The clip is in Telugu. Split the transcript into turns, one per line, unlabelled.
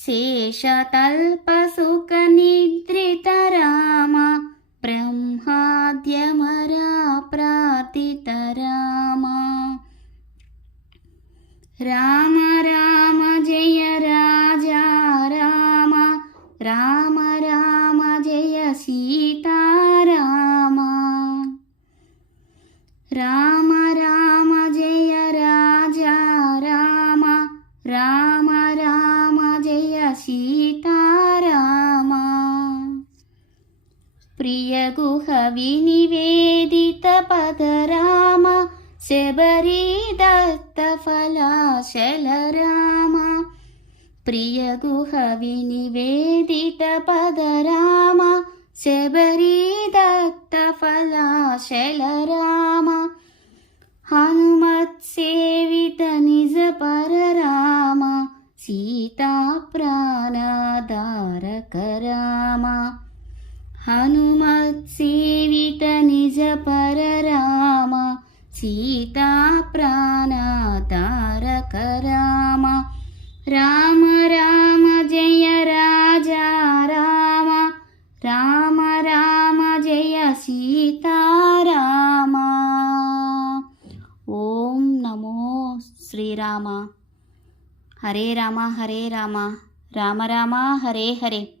शेषतल्पसुखनिद्रितराम ब्रह्माद्यमरा प्रार्थितरामा राम राम जय राजा राम राम राम जय सीताराम राम राम जय राजा राम राम राम प्रियगुहविनिवेदितपदराम शबरीदत्तफलाशलराम। प्रियगुहविनिवेदितपदराम शबरीदत्तफलाशलराम। हनुमत्सेवितनिजपरराम सीताप्राणादारकराम హనుమత్ సేవిత నిజ పరరామ సీతా ప్రాణతారక రామ. రామ రామ జయ రాజా రామ రామ రామ జయ సీతారామ ఓం నమో శ్రీరామ. హరే రామ హరే రామ. రామ రామ హరే హరే.